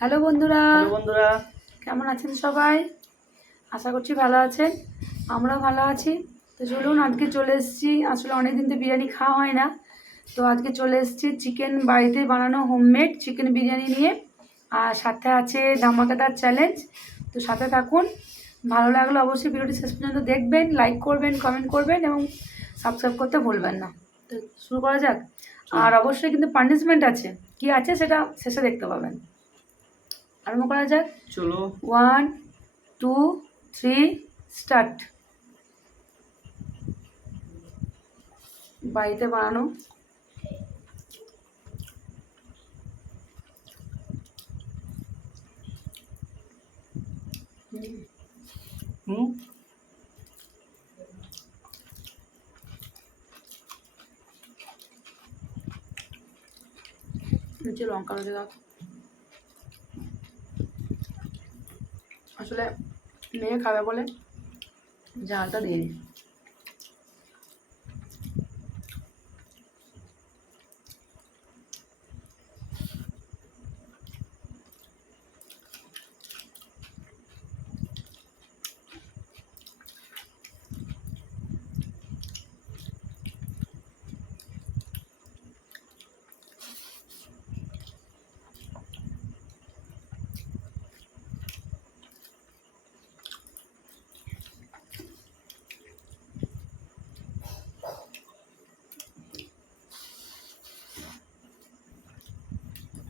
Hello বন্ধুরা, hello বন্ধুরা। কেমন আছেন সবাই? আশা করছি ভালো আছেন। আমরাও ভালো আছি। তো চলুন, আজকে চলে এসেছি। আসলে অনেক দিন তো বিরিয়ানি খাওয়া হয় না, তো আজকে চলে এসেছি চিকেন বাড়িতে বানানো হোমমেড চিকেন বিরিয়ানি নিয়ে। আর সাথে আছে ধামাকাদার চ্যালেঞ্জ। তো সাথে থাকুন। ভালো লাগলে অবশ্যই ভিডিওটি শেষ পর্যন্ত দেখবেন, লাইক করবেন, কমেন্ট করবেন এবং সাবস্ক্রাইব করতে ভুলবেন না। তো শুরু করা যাক। আর অবশ্যই কিন্তু পানিশমেন্ট আছে, কি আছে সেটা শেষে দেখতে পাবেন। আরম্ভ করা যাক। চলো। 1 2 3 স্টার্ট। বাড়িতে বানানো হুম নিচে লঙ্কা রয়েছে দাও। আসলে মেয়ে খাবে বলে ঝালটা দিয়ে দিই।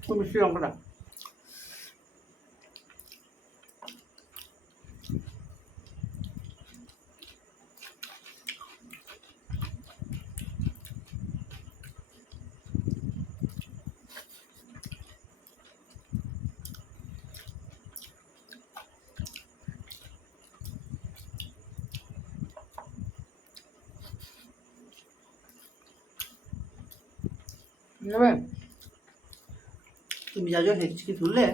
খুব মিষ্টি লঙ্কাটা। নেবে? তুমি যা যা হেঁচকি তুললে।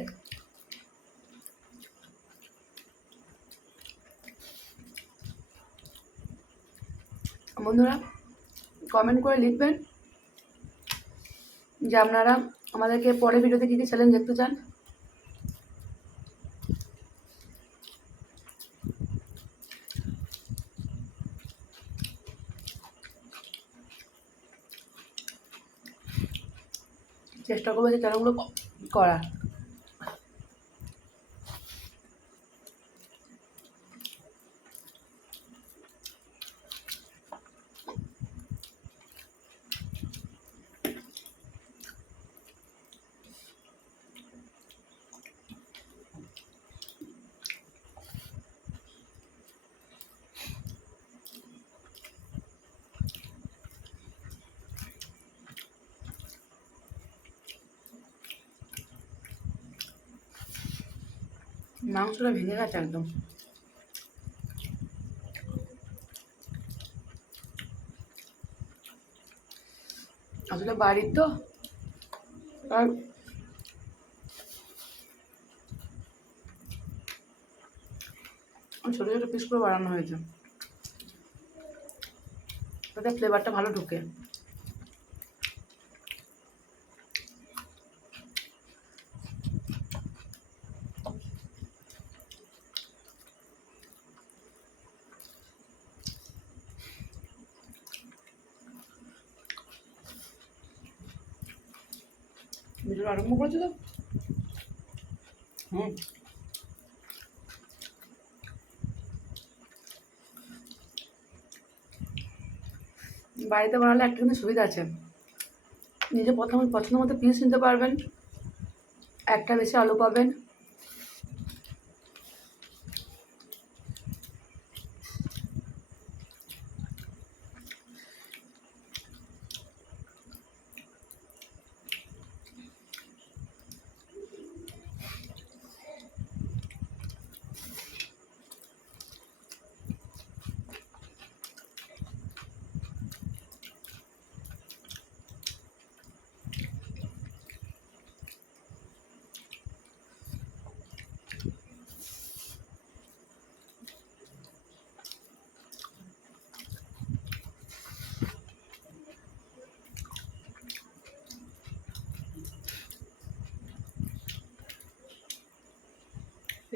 বন্ধুরা কমেন্ট করে লিখবেন যে আপনারা আমাদেরকে পরের ভিডিওতে কী কী চ্যালেঞ্জ দেখতে চান। চেষ্টা করবো যে চ্যানেলগুলো করার। মাংসটা ভেঙে গেছে একদম। আসলে বাড়ির তো, আর ছোটো ছোটো পিস করে বানানো হয়েছে, তাতে ফ্লেভারটা ভালো ঢুকে। ভিডিও আরম্ভ করেছো তো? হুম বাড়িতে বানালে একটা কিন্তু সুবিধা আছে, নিজে প্রথমে পছন্দ মতো পিস নিতে পারবেন, একটা বেশি আলু পাবেন।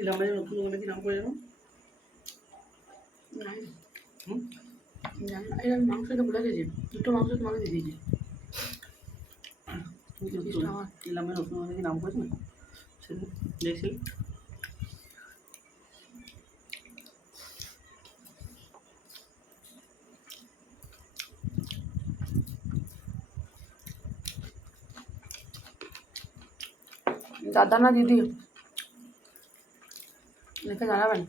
ইলামের নতুন দোকানে কি নাম করে জানো? জানি না। হুম? জানি না। এই আমি মাংসটা ভুলে গেছি, দুটো মাংস তোমাকে দিয়ে দিয়েছি। নতুন ইলামের নতুন দোকানে কি নাম করেছে না? সেদিন দেখছিলি? দাদা না দিদি লিখে জানাবেন।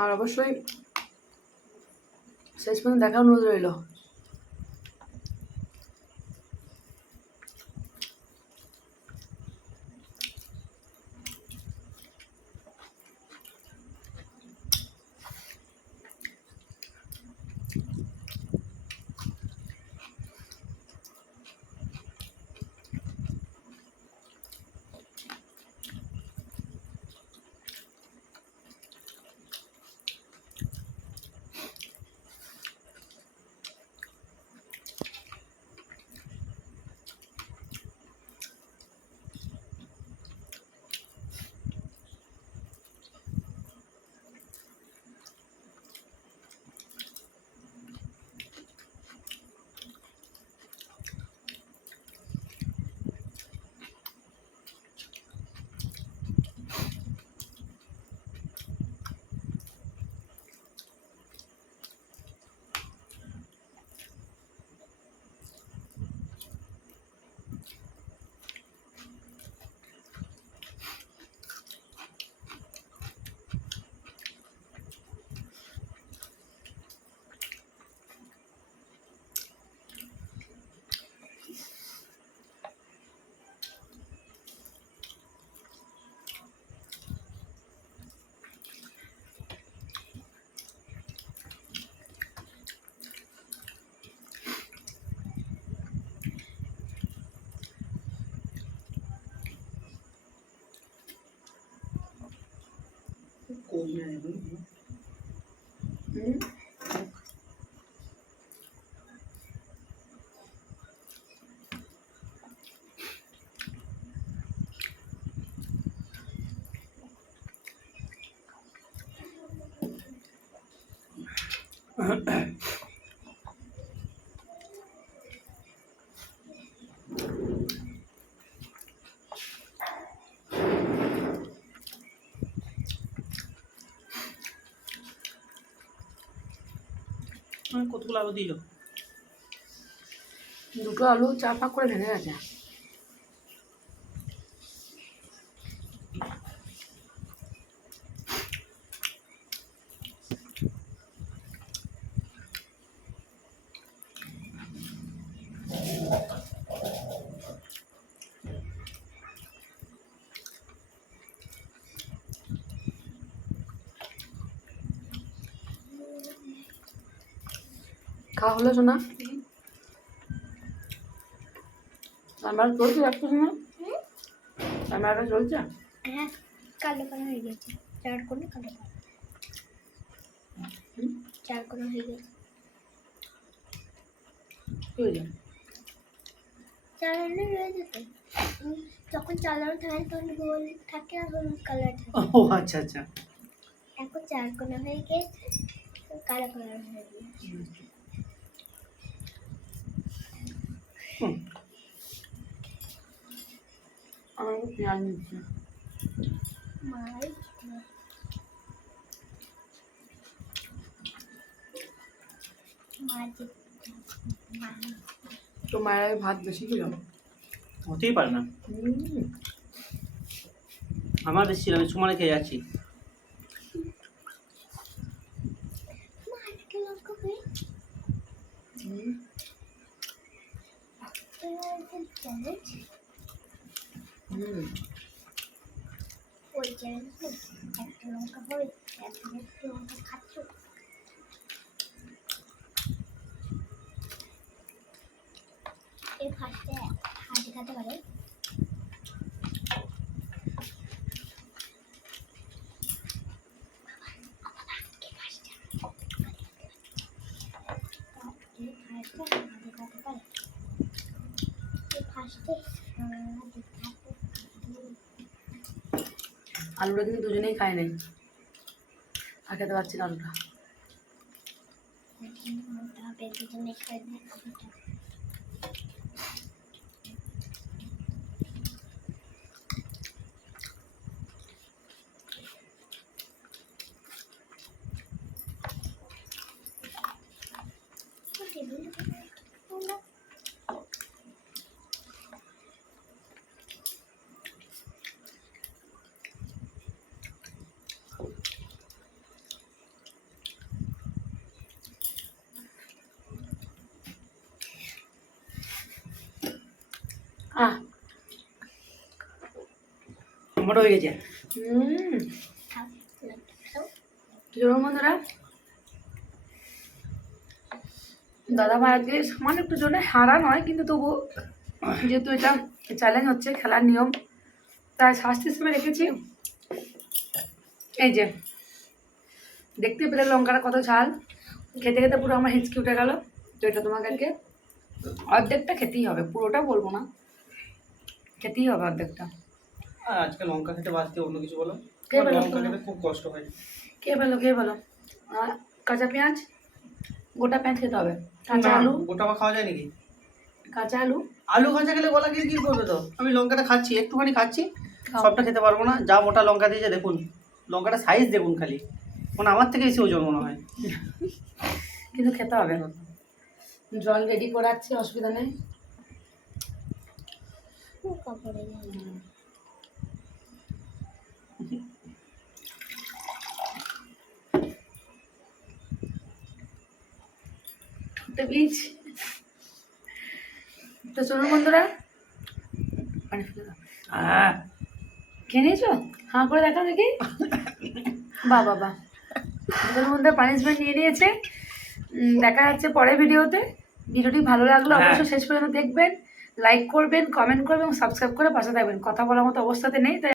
আর অবশ্যই শেষ পর্যন্ত দেখার অনুরোধ রইল। কমে এখন কতগুলো আলু দিল? দুটো আলু চার ফাঁক করে ভেঙে গেছে। খাওয়া হলো শোনা? ক্যামেরা চলছে রাখতেছ না? ক্যামেরাটা চলছে? হ্যাঁ, কালো কালো হয়ে গেছে, চার কোণে কালো কালো, চার কোণে হয়ে গেছে। কি হয়েছে? চালানো রয়ে যেত, যখন চালানো থাকে তখন গোল থাকে আর হলুদ কালার থাকে। ও আচ্ছা আচ্ছা। এখন চার কোণে হয়ে গেছে, কালো কালার হয়ে গেছে। আমার পেঁয়াজ নিচ্ছে। মাই মাঝে তো মায়ের আগে ভাত বেশি ছিল। হতেই পারে না, আমার বেশি ছিল, আমি সমানে খেয়ে যাচ্ছি। মাঝকে লঙ্কা হয়ে চ্যালেঞ্জ, ওই চ্যালেঞ্জ একটা লঙ্কা হবে, একটা লঙ্কা খাচ্ছ। এই ফার্স্টে হাতে খাতে পারে, ফার্স্টে আলুটা কিন্তু দুজনেই খাই নাই, আর খেতে পারছি না আলুটা। দুজনে খাই না। আহ আমারও হয়ে গেছে। চলুন বন্ধুরা, দাদা ভাই আজকে সামান্য একটু জন্য হারা নয়, কিন্তু তবু যেহেতু এটা চ্যালেঞ্জ হচ্ছে, খেলার নিয়ম, তাই শাস্তি হিসেবে রেখেছি এই যে, দেখতে পেলে লঙ্কাটা কত ঝাল, খেতে খেতে পুরো আমার হিচকি উঠে গেল। তো এটা তোমাদেরকে অর্ধেকটা খেতেই হবে, পুরোটা বলবো না, খেতেই হবে অর্ধেকটা। আর আজকে লঙ্কা খেতে বাদ দিয়ে অন্য কিছু বলো। কে আমার বলো? লঙ্কা খেতে খুব কষ্ট হয়। কে বলো? আর কাঁচা পেঁয়াজ, গোটা পেঁয়াজ খেতে হবে, কাঁচা না, আলু, গোটা বা খাওয়া যায় নাকি? কাঁচা আলু আলু ভাজা খেলে গলা কিরকির করবে তো। আমি লঙ্কাটা খাচ্ছি, একটুখানি খাচ্ছি, খাও। সবটা খেতে পারবো না। যা মোটা লঙ্কা দিয়েছে দেখুন, লঙ্কাটা সাইজ দেখুন খালি, মানে আমার থেকে বেশি ওজন মনে হয়। কিন্তু খেতে হবে। জল রেডি করে রাখছি, অসুবিধা নেই। কাপড়ে বীজ। তো চলুন বন্ধুরা, পানি ফেলে দাও। খেয়ে নিয়েছো? হাঁ করে দেখা দেখি। বাবা চলুন বন্ধুরা, পানিশমেন্ট নিয়ে নিয়েছে। দেখা যাচ্ছে পরের ভিডিওতে। ভিডিওটি ভালো লাগলো অবশ্যই শেষ পর্যন্ত দেখবেন, লাইক করবেন, কমেন্ট করবেন এবং সাবস্ক্রাইব করে পাশে থাকবেন। কথা বলার মতো অবস্থাতে নেই, তাই